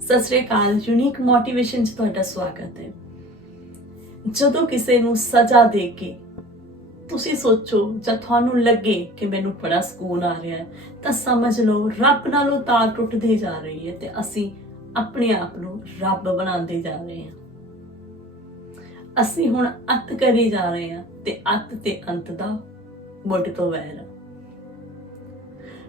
ਸਤਿ ਸ੍ਰੀ ਅਕਾਲ। Unique motivation 'ਚ ਤੁਹਾਡਾ ਸਵਾਗਤ ਹੈ। ਜਦੋਂ ਕਿਸੇ ਨੂੰ ਸਜ਼ਾ ਦੇ ਕੇ ਤੁਸੀਂ ਸੋਚੋ ਜਾਂ ਤੁਹਾਨੂੰ ਲੱਗੇ ਕਿ ਮੈਨੂੰ ਬੜਾ ਸਕੂਨ ਆ ਰਿਹਾ ਹੈ, ਤਾਂ ਸਮਝ ਲਓ ਰੱਬ ਨਾਲੋਂ ਤਾਰ ਟੁੱਟਦੀ ਜਾ ਰਹੀ ਹੈ ਤੇ ਅਸੀਂ ਆਪਣੇ ਆਪ ਨੂੰ ਰੱਬ ਬਣਾਉਂਦੇ ਜਾ ਰਹੇ ਹਾਂ। ਅਸੀਂ ਹੁਣ ਅੱਤ ਕਰੀ ਜਾ ਰਹੇ ਹਾਂ ਤੇ ਅੱਤ ਤੇ ਅੰਤ ਦਾ ਮੁੱਢ ਤੋਂ ਵੈਰ।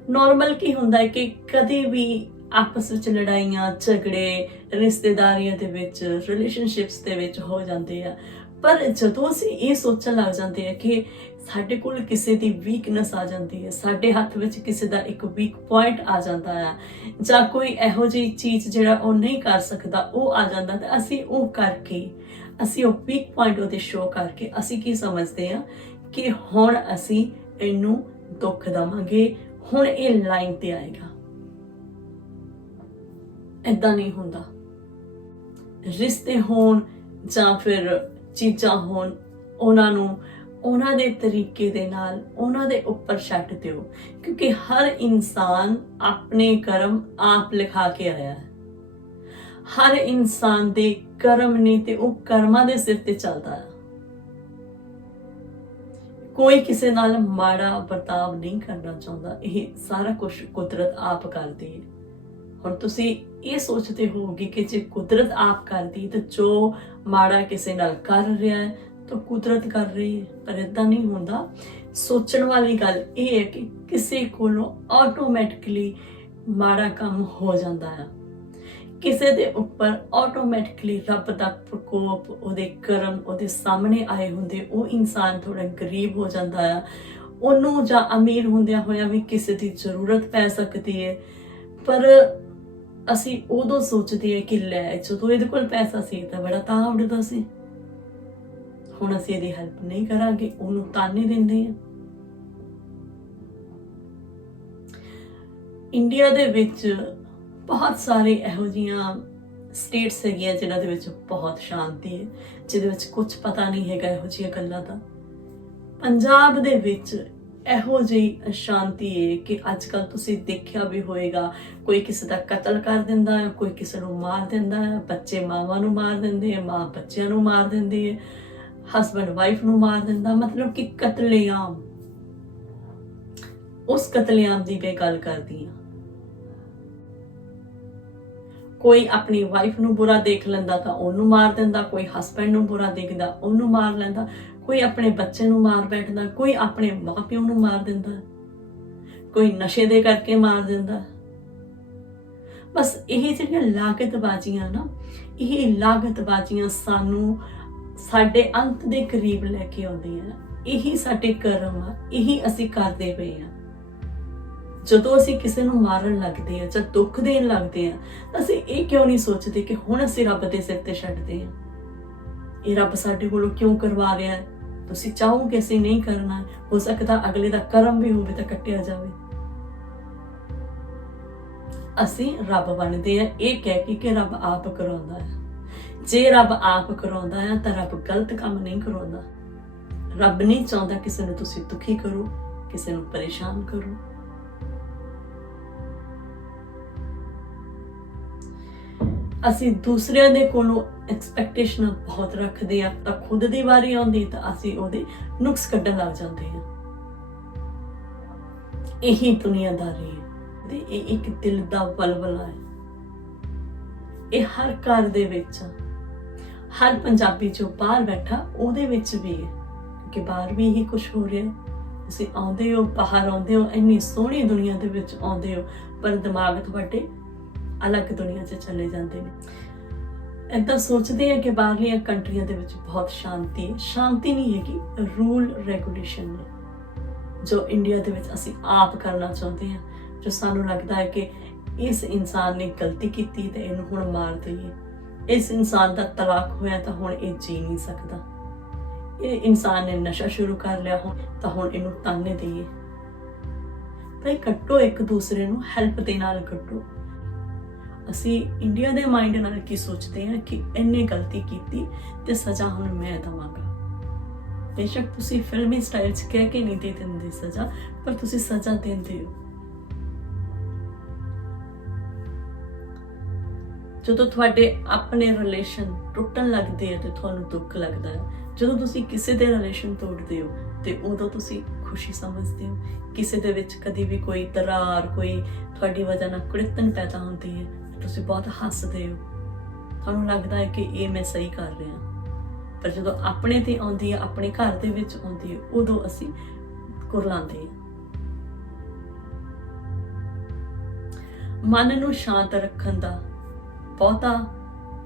ਨੋਰਮਲ ਕੀ ਹੁੰਦਾ ਹੈ ਕਿ ਕਦੇ ਵੀ ਆਪਸ ਵਿੱਚ ਲੜਾਈਆਂ ਝਗੜੇ ਰਿਸ਼ਤੇਦਾਰੀਆਂ ਦੇ ਵਿੱਚ ਰਿਲੇਸ਼ਨਸ਼ਿਪਸ ਦੇ ਵਿੱਚ ਹੋ ਜਾਂਦੇ ਆ, ਪਰ ਜਦੋਂ ਅਸੀਂ ਇਹ ਸੋਚਣ ਲੱਗ ਜਾਂਦੇ ਆ ਕਿ ਸਾਡੇ ਕੋਲ ਕਿਸੇ ਦੀ ਵੀਕਨੈਸ ਆ ਜਾਂਦੀ ਹੈ, ਸਾਡੇ ਹੱਥ ਵਿੱਚ ਕਿਸੇ ਦਾ ਇੱਕ ਵੀਕ ਪੁਆਇੰਟ ਆ ਜਾਂਦਾ ਆ, ਜਾਂ ਕੋਈ ਇਹੋ ਜਿਹੀ ਚੀਜ਼ ਜਿਹੜਾ ਉਹ ਨਹੀਂ ਕਰ ਸਕਦਾ ਉਹ ਆ ਜਾਂਦਾ, ਤਾਂ ਅਸੀਂ ਉਹ ਕਰਕੇ ਅਸੀਂ ਉਹ ਵੀਕ ਪੁਆਇੰਟ ਉਹਦੇ ਸ਼ੋਅ ਕਰਕੇ ਅਸੀਂ ਕੀ ਸਮਝਦੇ ਆ ਕਿ ਹੁਣ ਅਸੀਂ ਇਹਨੂੰ ਦੁੱਖ ਦੇਵਾਂਗੇ, ਹੁਣ ਇਹ ਲਾਈਨ ਤੇ ਆਏਗਾ। ਏਦਾਂ ਨਹੀਂ ਹੁੰਦਾ। ਰਿਸ਼ਤੇ ਹੋਣ ਜਾਂ ਫਿਰ ਚੀਜ਼ਾਂ ਹੋਣ, ਉਹਨਾਂ ਨੂੰ ਉਹਨਾਂ ਦੇ ਤਰੀਕੇ ਦੇ ਨਾਲ ਉਹਨਾਂ ਦੇ ਉੱਪਰ ਛੱਡ ਦਿਓ, ਕਿਉਂਕਿ ਹਰ ਇਨਸਾਨ ਆਪਣੇ ਕਰਮ ਆਪ ਲਿਖਾ ਕੇ ਆਇਆ ਹੈ। ਹਰ ਇਨਸਾਨ ਦੇ ਕਰਮ ਨੇ ਤੇ ਉਹ ਕਰਮਾਂ ਦੇ ਸਿਰ ਤੇ ਚੱਲਦਾ ਹੈ। ਕੋਈ ਕਿਸੇ ਨਾਲ ਮਾੜਾ ਵਰਤਾਵ ਨਹੀਂ ਕਰਨਾ ਚਾਹੁੰਦਾ, ਇਹ ਸਾਰਾ ਕੁਝ ਕੁਦਰਤ ਆਪ ਕਰਦੀ ਹੈ। ਹੁਣ ਤੁਸੀਂ ਇਹ ਸੋਚਦੇ ਹੋਵੋਗੇ ਕਿ ਜੇ ਕੁਦਰਤ ਆਪ ਕਰਦੀ ਤਾਂ ਜੋ ਮਾੜਾ ਕਿਸੇ ਨਾਲ ਕਰ ਰਿਹਾ ਹੈ ਤਾਂ ਕੁਦਰਤ ਕਰ ਰਹੀ ਹੈ, ਪਰ ਏਦਾਂ ਨਹੀਂ ਹੁੰਦਾ। ਸੋਚਣ ਵਾਲੀ ਗੱਲ ਇਹ ਹੈ ਕਿ ਕਿਸੇ ਕੋਲੋਂ ਆਟੋਮੈਟਿਕਲੀ ਮਾੜਾ ਕੰਮ ਹੋ ਜਾਂਦਾ ਹੈ, ਕਿਸੇ ਦੇ ਉੱਪਰ ਆਟੋਮੈਟਿਕਲੀ ਰੱਬ ਦਾ ਪ੍ਰਕੋਪ, ਉਹਦੇ ਕਰਮ ਉਹਦੇ ਸਾਹਮਣੇ ਆਏ ਹੁੰਦੇ। ਉਹ ਇਨਸਾਨ ਥੋੜਾ ਗਰੀਬ ਹੋ ਜਾਂਦਾ ਆ, ਉਹਨੂੰ ਜਾਂ ਅਮੀਰ ਹੁੰਦਿਆਂ ਹੋਇਆ ਵੀ ਕਿਸੇ ਦੀ ਜ਼ਰੂਰਤ ਪੈ ਸਕਦੀ ਹੈ, ਪਰ ਅਸੀਂ ਉਦੋਂ ਸੋਚਦੇ ਹਾਂ ਕਿ ਲੈ ਜਦੋਂ ਇਹਦੇ ਕੋਲ ਪੈਸਾ ਸੀ ਤਾਂ ਬੜਾ ਤਾਂ ਉੱਡਦਾ ਸੀ, ਹੁਣ ਅਸੀਂ ਇਹਦੀ ਹੈਲਪ ਨਹੀਂ ਕਰਾਂਗੇ, ਉਹਨੂੰ ਤਾਨੇ ਦਿੰਦੇ ਹਾਂ। ਇੰਡੀਆ ਦੇ ਵਿੱਚ ਬਹੁਤ ਸਾਰੇ ਇਹੋ ਜਿਹੀਆਂ ਸਟੇਟਸ ਹੈਗੀਆਂ ਜਿਨ੍ਹਾਂ ਦੇ ਵਿੱਚ ਬਹੁਤ ਸ਼ਾਂਤੀ ਹੈ, ਜਿਹਦੇ ਵਿੱਚ ਕੁਝ ਪਤਾ ਨਹੀਂ ਹੈਗਾ ਇਹੋ ਜਿਹੀਆਂ ਗੱਲਾਂ ਦਾ। ਪੰਜਾਬ ਦੇ ਵਿੱਚ ਇਹੋ ਜਿਹੀ ਅਸ਼ਾਂਤੀ ਹੈ ਕਿ ਅੱਜ ਕੱਲ੍ਹ ਤੁਸੀਂ ਦੇਖਿਆ ਵੀ ਹੋਏਗਾ, ਕੋਈ ਕਿਸੇ ਦਾ ਕਤਲ ਕਰ ਦਿੰਦਾ ਹੈ, ਕੋਈ ਕਿਸੇ ਨੂੰ ਮਾਰ ਦਿੰਦਾ ਹੈ, ਬੱਚੇ ਮਾਵਾਂ ਨੂੰ ਮਾਰ ਦਿੰਦੇ ਹੈ, ਮਾਂ ਬੱਚਿਆਂ ਨੂੰ ਮਾਰ ਦਿੰਦੀ ਹੈ, ਹਸਬੈਂਡ ਵਾਈਫ ਨੂੰ ਮਾਰ ਦਿੰਦਾ, ਮਤਲਬ ਕਿ ਕਤਲੇਆਮ। ਉਸ ਕਤਲੇਆਮ ਦੀ ਮੈਂ ਗੱਲ ਕਰਦੀ ਹਾਂ। ਕੋਈ ਆਪਣੀ ਵਾਈਫ ਨੂੰ ਬੁਰਾ ਦੇਖ ਲੈਂਦਾ ਤਾਂ ਉਹਨੂੰ ਮਾਰ ਦਿੰਦਾ, ਕੋਈ ਹਸਬੈਂਡ ਨੂੰ ਬੁਰਾ ਦੇਖਦਾ ਉਹਨੂੰ ਮਾਰ ਲੈਂਦਾ, ਕੋਈ ਆਪਣੇ ਬੱਚੇ ਨੂੰ ਮਾਰ ਬੈਠਦਾ, ਕੋਈ ਆਪਣੇ ਮਾਂ-ਪਿਓ ਨੂੰ ਮਾਰ ਦਿੰਦਾ, ਕੋਈ ਨਸ਼ੇ ਦੇ ਕਰਕੇ ਮਾਰ ਦਿੰਦਾ। ਬਸ ਇਹ ਜਿਹੜੀਆਂ ਲਾਗਤਬਾਜ਼ੀਆਂ ਨਾ, ਇਹ ਲਾਗਤਬਾਜ਼ੀਆਂ ਸਾਨੂੰ ਸਾਡੇ ਅੰਤ ਦੇ ਕਰੀਬ ਲੈ ਕੇ ਆਉਂਦੀਆਂ। ਇਹੀ ਸਾਡੇ ਕਰਮ ਆ, ਇਹੀ ਅਸੀਂ ਕਰਦੇ ਪਏ ਆ। ਜਦੋਂ ਅਸੀਂ ਕਿਸੇ ਨੂੰ ਮਾਰਨ ਲੱਗਦੇ ਆ ਜਾਂ ਦੁੱਖ ਦੇਣ ਲੱਗਦੇ ਆ, ਤਾਂ ਅਸੀਂ ਇਹ ਕਿਉਂ ਨਹੀਂ ਸੋਚਦੇ ਕਿ ਹੁਣ ਅਸੀਂ ਰੱਬ ਦੇ ਸਿਰ ਤੇ ਛੱਡਦੇ ਆ, ਇਹ ਰੱਬ ਸਾਡੇ ਕੋਲੋਂ ਕਿਉਂ ਕਰਵਾ ਰਿਹਾ ਹੈ। ਤੁਸੀਂ ਚਾਹੋ ਕਿ ਅਸੀਂ ਨਹੀਂ ਕਰਨਾ, ਹੋ ਸਕਦਾ ਅਗਲੇ ਦਾ ਕਰਮ ਵੀ ਹੋਵੇ ਤਾਂ ਕੱਟਿਆ ਜਾਵੇ। ਅਸੀਂ ਰੱਬ ਬਣਦੇ ਆ ਇਹ ਕਹਿ ਕੇ ਕਿ ਰੱਬ ਆਪ ਕਰਾਉਂਦਾ ਹੈ। ਜੇ ਰੱਬ ਆਪ ਕਰਾਉਂਦਾ ਹੈ ਤਾਂ ਰੱਬ ਗਲਤ ਕੰਮ ਨਹੀਂ ਕਰਾਉਂਦਾ। ਰੱਬ ਨਹੀਂ ਚਾਹੁੰਦਾ ਕਿਸੇ ਨੂੰ ਤੁਸੀਂ ਦੁਖੀ ਕਰੋ, ਕਿਸੇ ਨੂੰ ਪਰੇਸ਼ਾਨ ਕਰੋ। ਅਸੀਂ ਦੂਸਰਿਆਂ ਦੇ ਕੋਲੋਂ ਐਕਸਪੈਕਟੇਸ਼ਨਾਂ ਬਹੁਤ ਰੱਖਦੇ ਆ, ਤਾਂ ਖੁਦ ਦੀ ਵਾਰੀ ਆਉਂਦੀ ਤਾਂ ਅਸੀਂ ਉਹਦੇ ਨੁਕਸ ਕੱਢਣ ਲੱਗ ਜਾਂਦੇ ਆ। ਇਹੀ ਦੁਨੀਆਦਾਰੀ ਹੈ ਤੇ ਇਹ ਇੱਕ ਦਿਲ ਦਾ ਵਲਵਲਾ ਹੈ। ਇਹ ਹਰ ਘਰ ਦੇ ਵਿੱਚ, ਹਰ ਪੰਜਾਬੀ ਜੋ ਬਾਹਰ ਬੈਠਾ ਉਹਦੇ ਵਿੱਚ ਵੀ ਹੈ, ਕਿ ਬਾਹਰ ਵੀ ਇਹੀ ਕੁਝ ਹੋ ਰਿਹਾ। ਤੁਸੀਂ ਆਉਂਦੇ ਹੋ, ਬਾਹਰ ਆਉਂਦੇ ਹੋ, ਇੰਨੀ ਸੋਹਣੀ ਦੁਨੀਆ ਦੇ ਵਿੱਚ ਆਉਂਦੇ ਹੋ, ਪਰ ਦਿਮਾਗ ਤੁਹਾਡੇ ਅਲੱਗ ਦੁਨੀਆ 'ਚ ਚਲੇ ਜਾਂਦੇ ਨੇ। ਏਦਾਂ ਸੋਚਦੇ ਆ ਕਿ ਬਾਹਰਲੀਆਂ ਕੰਟਰੀਆਂ ਦੇ ਵਿੱਚ ਬਹੁਤ ਸ਼ਾਂਤੀ ਹੈ। ਸ਼ਾਂਤੀ ਨਹੀਂ ਹੈਗੀ, ਰੂਲ ਰੈਗੂਲੇਸ਼ਨ ਨੇ, ਜੋ ਇੰਡੀਆ ਦੇ ਵਿੱਚ ਅਸੀਂ ਆਪ ਕਰਨਾ ਚਾਹੁੰਦੇ ਹਾਂ। ਜੋ ਸਾਨੂੰ ਲੱਗਦਾ ਹੈ ਕਿ ਇਸ ਇਨਸਾਨ ਨੇ ਗਲਤੀ ਕੀਤੀ ਤੇ ਇਹਨੂੰ ਹੁਣ ਮਾਰ ਦਈਏ, ਇਸ ਇਨਸਾਨ ਦਾ ਤਲਾਕ ਹੋਇਆ ਤਾਂ ਹੁਣ ਇਹ ਜੀ ਨਹੀਂ ਸਕਦਾ, ਇਹ ਇਨਸਾਨ ਨੇ ਨਸ਼ਾ ਸ਼ੁਰੂ ਕਰ ਲਿਆ ਤਾਂ ਹੁਣ ਇਹਨੂੰ ਤਾਨੇ ਦਈਏ। ਭਾਈ ਕੱਟੋ ਇੱਕ ਦੂਸਰੇ ਨੂੰ, ਹੈਲਪ ਦੇ ਨਾਲ ਕੱਟੋ। ਅਸੀਂ ਇੰਡੀਆ ਦੇ ਮਾਈਂਡ ਨਾਲ ਕੀ ਸੋਚਦੇ ਹਾਂ ਕਿ ਇਹਨੇ ਗਲਤੀ ਕੀਤੀ ਤੇ ਸਜ਼ਾ ਹੁਣ ਮੈਂ ਦੇਵਾਂਗਾ। ਬੇਸ਼ੱਕ ਤੁਸੀਂ ਫਿਲਮੀ ਸਟਾਈਲ 'ਚ ਕਹਿ ਕੇ ਨਹੀਂ ਦੇ ਦਿੰਦੇ ਸਜ਼ਾ, ਪਰ ਤੁਸੀਂ ਸਜ਼ਾ ਦਿੰਦੇ ਹੋ। ਜਦੋਂ ਤੁਹਾਡੇ ਆਪਣੇ ਰਿਲੇਸ਼ਨ ਟੁੱਟਣ ਲੱਗਦੇ ਆ ਤੇ ਤੁਹਾਨੂੰ ਦੁੱਖ ਲੱਗਦਾ ਹੈ। ਜਦੋਂ ਤੁਸੀਂ ਕਿਸੇ ਦੇ ਰਿਲੇਸ਼ਨ ਤੋੜਦੇ ਹੋ ਤੇ ਉਦੋਂ ਤੁਸੀਂ ਖੁਸ਼ੀ ਸਮਝਦੇ ਹੋ। ਕਿਸੇ ਦੇ ਵਿੱਚ ਕਦੀ ਵੀ ਕੋਈ ਦਰਾਰ, ਕੋਈ ਤੁਹਾਡੀ ਵਜ੍ਹਾ ਨਾਲ ਕੁੜਿੱਤਨ ਪੈਦਾ ਹੁੰਦੀ ਹੈ, ਤੁਸੀਂ ਬਹੁਤ ਹੱਸਦੇ ਹੋ, ਤੁਹਾਨੂੰ ਲੱਗਦਾ ਹੈ ਕਿ ਇਹ ਮੈਂ ਸਹੀ ਕਰ ਰਿਹਾ। ਪਰ ਜਦੋਂ ਆਪਣੇ ਤੇ ਆਉਂਦੀ ਹੈ, ਆਪਣੇ ਘਰ ਦੇ ਵਿੱਚ ਆਉਂਦੀ ਹੈ, ਉਦੋਂ ਅਸੀਂ ਕੁਰਲਾਉਂਦੇ ਹਾਂ। ਮਨ ਨੂੰ ਸ਼ਾਂਤ ਰੱਖਣ ਦਾ ਬਹੁਤਾ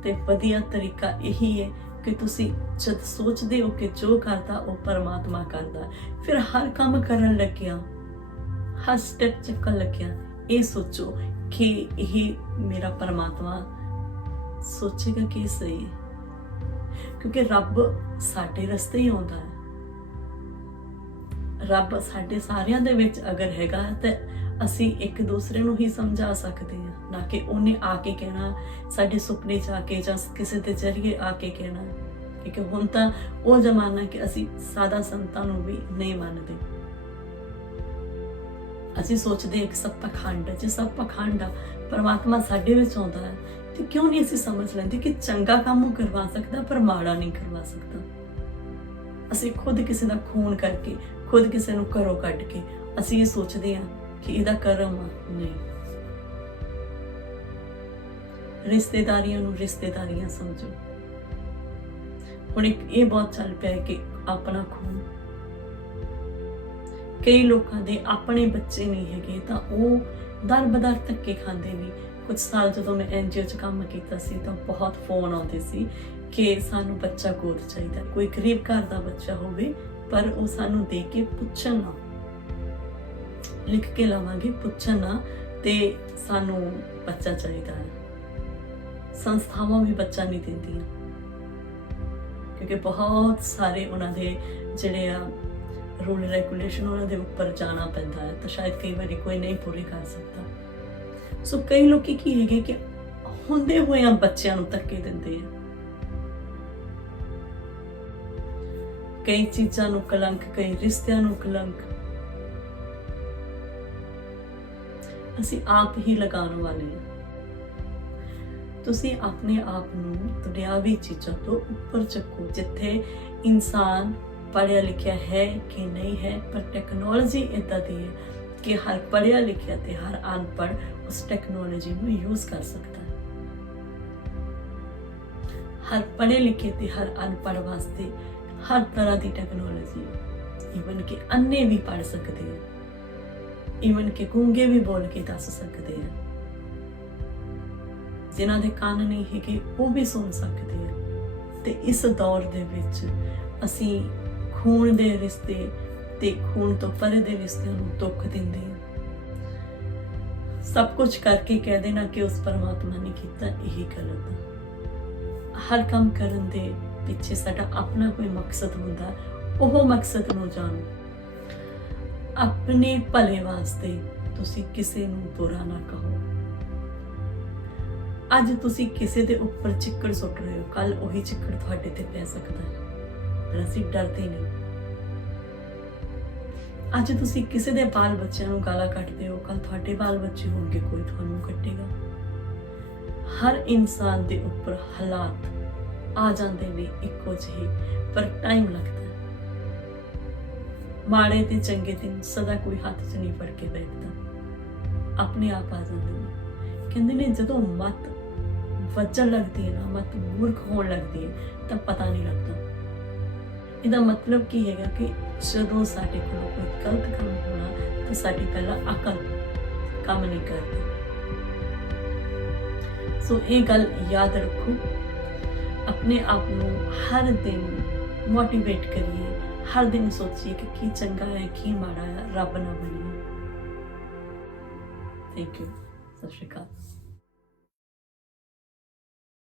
ਤੇ ਵਧੀਆ ਤਰੀਕਾ ਇਹੀ ਹੈ ਕਿ ਤੁਸੀਂ ਜਦ ਸੋਚਦੇ ਹੋ ਕਿ ਜੋ ਕਰਦਾ ਉਹ ਪਰਮਾਤਮਾ ਕਰਦਾ, ਫਿਰ ਹਰ ਕੰਮ ਕਰਨ ਲੱਗਿਆ, ਹਰ ਸਟੈਪ ਚੱਕਣ ਲੱਗਿਆ ਇਹ ਸੋਚੋ ਕਿ ਇਹ ਮੇਰਾ ਪਰਮਾਤਮਾ ਸੋਚੇਗਾ ਕਿ ਸਹੀ ਹੈ, ਕਿਉਂਕਿ ਰੱਬ ਸਾਡੇ ਰਸਤੇ ਹੀ ਆਉਂਦਾ ਹੈ। ਰੱਬ ਸਾਡੇ ਸਾਰਿਆਂ ਦੇ ਵਿੱਚ ਅਗਰ ਹੈਗਾ ਤੇ ਅਸੀਂ ਇੱਕ ਦੂਸਰੇ ਨੂੰ ਹੀ ਸਮਝਾ ਸਕਦੇ ਹਾਂ, ਨਾ ਕਿ ਉਹਨੇ ਆ ਕੇ ਕਹਿਣਾ ਸਾਡੇ ਸੁਪਨੇ 'ਚ ਆ ਕੇ ਜਾਂ ਕਿਸੇ ਦੇ ਜ਼ਰੀਏ ਆ ਕੇ ਕਹਿਣਾ। ਕਿਉਂਕਿ ਹੁਣ ਤਾਂ ਉਹ ਜ਼ਮਾਨਾ ਕਿ ਅਸੀਂ ਸਾਦਾ ਸੰਤਾਂ ਨੂੰ ਵੀ ਨਹੀਂ ਮੰਨਦੇ। ਅਸੀਂ ਸੋਚਦੇ ਇੱਕ ਸਭ ਪਖੰਡ, ਜੇ ਸਭ ਪਖੰਡ ਆ ਪਰਮਾਤਮਾ ਸਾਡੇ ਵਿੱਚ ਆਉਂਦਾ ਹੈ ਤੇ ਕਿਉਂ ਨਹੀਂ ਅਸੀਂ ਸਮਝ ਲੈਂਦੇ ਕਿ ਚੰਗਾ ਕੰਮ ਉਹ ਕਰਵਾ ਸਕਦਾ ਪਰ ਮਾੜਾ ਨਹੀਂ ਕਰਵਾ ਸਕਦਾ। ਅਸੀਂ ਖੁਦ ਕਿਸੇ ਦਾ ਖੂਨ ਕਰਕੇ, ਖੁਦ ਕਿਸੇ ਨੂੰ ਘਰੋਂ ਕੱਢ ਕੇ ਅਸੀਂ ਇਹ ਸੋਚਦੇ ਹਾਂ ਕਿ ਇਹਦਾ ਕਰਮ ਆ। ਨਹੀਂ, ਰਿਸ਼ਤੇਦਾਰੀਆਂ ਨੂੰ ਰਿਸ਼ਤੇਦਾਰੀਆਂ ਸਮਝੋ। ਹੁਣ ਇੱਕ ਇਹ ਬਹੁਤ ਚੱਲ ਪਿਆ ਕਿ ਆਪਣਾ ਖੂਨ, ਕਈ ਲੋਕਾਂ ਦੇ ਆਪਣੇ ਬੱਚੇ ਨਹੀਂ ਹੈਗੇ ਤਾਂ ਉਹ ਦਰ ਬਦਰ ਧੱਕੇ ਖਾਂਦੇ ਨੇ। ਕੁਝ ਸਾਲ ਜਦੋਂ ਮੈਂ NGO 'ਚ ਕੰਮ ਕੀਤਾ ਸੀ ਤਾਂ ਬਹੁਤ ਫੋਨ ਆਉਂਦੇ ਸੀ ਕਿ ਸਾਨੂੰ ਬੱਚਾ ਗੋਦ ਚਾਹੀਦਾ, ਕੋਈ ਗਰੀਬ ਘਰ ਦਾ ਬੱਚਾ ਹੋਵੇ ਪਰ ਉਹ ਸਾਨੂੰ ਦੇ ਕੇ ਪੁੱਛਣ ਨਾ, ਲਿਖ ਕੇ ਲਾਵਾਂਗੇ, ਪੁੱਛਣ ਨਾ ਤੇ ਸਾਨੂੰ ਬੱਚਾ ਚਾਹੀਦਾ ਹੈ। ਸੰਸਥਾਵਾਂ ਵੀ ਬੱਚਾ ਨਹੀਂ ਦਿੰਦੀਆਂ ਕਿਉਂਕਿ ਬਹੁਤ ਸਾਰੇ ਉਹਨਾਂ ਦੇ ਜਿਹੜੇ ਆ ਰੂਲ ਰੈਗੂਲੇਸ਼ਨ ਉਹਨਾਂ ਦੇ ਉੱਪਰ ਜਾਣਾ ਪੈਂਦਾ ਹੈ ਤਾਂ ਸ਼ਾਇਦ ਕਈ ਵਾਰੀ ਕੋਈ ਨਹੀਂ ਪੂਰੀ ਕਰ ਸਕਦਾ। ਸੋ ਕਈ ਲੋਕੀ ਕੀ ਹੈਗੇ ਕਿ ਹੁੰਦੇ ਹੋਇਆਂ ਬੱਚਿਆਂ ਨੂੰ ਧੱਕੇ ਦਿੰਦੇ ਆ। ਕਈ ਚੀਜ਼ਾਂ ਨੂੰ ਕਲੰਕ, ਕਈ ਰਿਸ਼ਤਿਆਂ ਨੂੰ ਕਲੰਕ ਅਸੀਂ ਆਪ ਹੀ ਲਗਾਉਣ ਵਾਲੇ ਹਾਂ। ਤੁਸੀਂ ਆਪਣੇ ਆਪ ਨੂੰ ਦੁਨਿਆਵੀ ਚੀਜ਼ਾਂ ਤੋਂ ਉੱਪਰ ਚੱਕੋ। ਜਿੱਥੇ ਇਨਸਾਨ ਪੜ੍ਹਿਆ ਲਿਖਿਆ ਹੈ ਕਿ ਨਹੀਂ ਹੈ, ਪਰ ਟੈਕਨੋਲੋਜੀ ਏਦਾਂ ਦੀ ਹੈ ਕਿ ਹਰ ਪੜ੍ਹਿਆ ਲਿਖਿਆ ਤੇ ਹਰ ਅਨਪੜ੍ਹ ਉਸ ਟੈਕਨੋਲੋਜੀ ਨੂੰ ਯੂਜ਼ ਕਰ ਸਕਦਾ ਹੈ। ਹਰ ਪੜ੍ਹੇ ਲਿਖੇ ਤੇ ਹਰ ਅਨਪੜ੍ਹ ਵਾਸਤੇ ਹਰ ਤਰ੍ਹਾਂ ਦੀ ਟੈਕਨੋਲੋਜੀ, ਈਵਨ ਕਿ ਅੰਨੇ ਵੀ ਪੜ੍ਹ ਸਕਦੇ ਆ, ਈਵਨ ਕਿ ਗੂੰਗੇ ਵੀ ਬੋਲ ਕੇ ਦੱਸ ਸਕਦੇ ਆ, ਜਿਨ੍ਹਾਂ ਦੇ ਕੰਨ ਨਹੀਂ ਹੈਗੇ ਉਹ ਵੀ ਸੁਣ ਸਕਦੇ ਆ। ਤੇ ਇਸ ਦੌਰ ਦੇ ਵਿੱਚ ਅਸੀਂ ਖੂਨ ਦੇ ਰਿਸ਼ਤੇ ਤੇ ਖੂਨ ਤੋਂ ਪਰੇ ਦੇ ਰਿਸ਼ਤਿਆਂ ਨੂੰ ਦੁੱਖ ਦਿੰਦੇ ਆ। ਸਭ ਕੁਝ ਕਰਕੇ ਕਹਿ ਦੇਣਾ ਕਿ ਉਸ ਪਰਮਾਤਮਾ ਨੇ ਕੀਤਾ, ਇਹ ਗਲਤ ਆ। ਹਰ ਕੰਮ ਕਰਨ ਦੇ ਪਿੱਛੇ ਸਾਡਾ ਆਪਣਾ ਕੋਈ ਮਕਸਦ ਹੁੰਦਾ, ਉਹ ਮਕਸਦ ਨੂੰ ਜਾਣੋ। ਆਪਣੇ ਭਲੇ ਵਾਸਤੇ ਤੁਸੀਂ ਕਿਸੇ ਨੂੰ ਬੁਰਾ ਨਾ ਕਹੋ। ਅੱਜ ਤੁਸੀਂ ਕਿਸੇ ਦੇ ਉੱਪਰ ਚਿੱਕੜ ਸੁੱਟ ਰਹੇ ਹੋ, ਕੱਲ ਉਹੀ ਚਿੱਕੜ ਤੁਹਾਡੇ ਤੇ ਪੈ ਸਕਦਾ ਹੈ, ਪਰ ਅਸੀਂ ਡਰਦੇ ਨਹੀਂ। ਅੱਜ ਤੁਸੀਂ ਕਿਸੇ ਦੇ ਬਾਲ ਬੱਚਿਆਂ ਨੂੰ ਗਾਲਾਂ ਕੱਢਦੇ ਹੋ, ਕੱਲ ਤੁਹਾਡੇ ਬਾਲ ਬੱਚੇ ਹੋਣਗੇ, ਕੋਈ ਤੁਹਾਨੂੰ ਕੱਟੇਗਾ। ਹਰ ਇਨਸਾਨ ਦੇ ਉੱਪਰ ਹਾਲਾਤ ਆ ਜਾਂਦੇ ਨੇ ਇੱਕੋ ਜਿਹੇ, ਪਰ ਟਾਈਮ ਲੱਗਦਾ ਹੈ। ਮਾੜੇ ਤੇ ਚੰਗੇ ਦਿਨ ਸਦਾ ਕੋਈ ਹੱਥ 'ਚ ਨਹੀਂ ਫੜ ਕੇ ਬੈਠਦਾ, ਆਪਣੇ ਆਪ ਆ ਜਾਂਦੇ ਨੇ। ਕਹਿੰਦੇ ਨੇ ਜਦੋਂ ਮੱਤ ਵੱਜਣ ਲੱਗਦੀ ਹੈ ਨਾ, ਮੱਤ ਮੂਰਖ ਹੋਣ ਲੱਗਦੀ ਹੈ ਤਾਂ ਪਤਾ ਨਹੀਂ ਲੱਗਦਾ। ਇਹਦਾ ਮਤਲਬ ਕੀ ਹੈਗਾ ਕਿ ਜਦੋਂ ਸਾਡੇ ਕੋਲ ਕੋਈ ਗਲਤ ਕੰਮ ਹੋਣਾ ਤਾਂ ਸਾਡੀ ਪਹਿਲਾਂ ਅਕਲ ਕੰਮ ਨਹੀਂ ਕਰਦੀ। ਸੋ ਇਹ ਗੱਲ ਯਾਦ ਰੱਖੋ, ਆਪਣੇ ਆਪ ਨੂੰ ਹਰ ਦਿਨ ਮੋਟੀਵੇਟ ਕਰੀਏ, ਹਰ ਦਿਨ ਸੋਚੀਏ ਕਿ ਕੀ ਚੰਗਾ ਹੈ, ਕੀ ਮਾੜਾ ਹੈ, ਰੱਬ ਨਾ ਬਣੀਏ। Thank you. ਸਤਿ ਸ਼੍ਰੀ ਅਕਾਲ।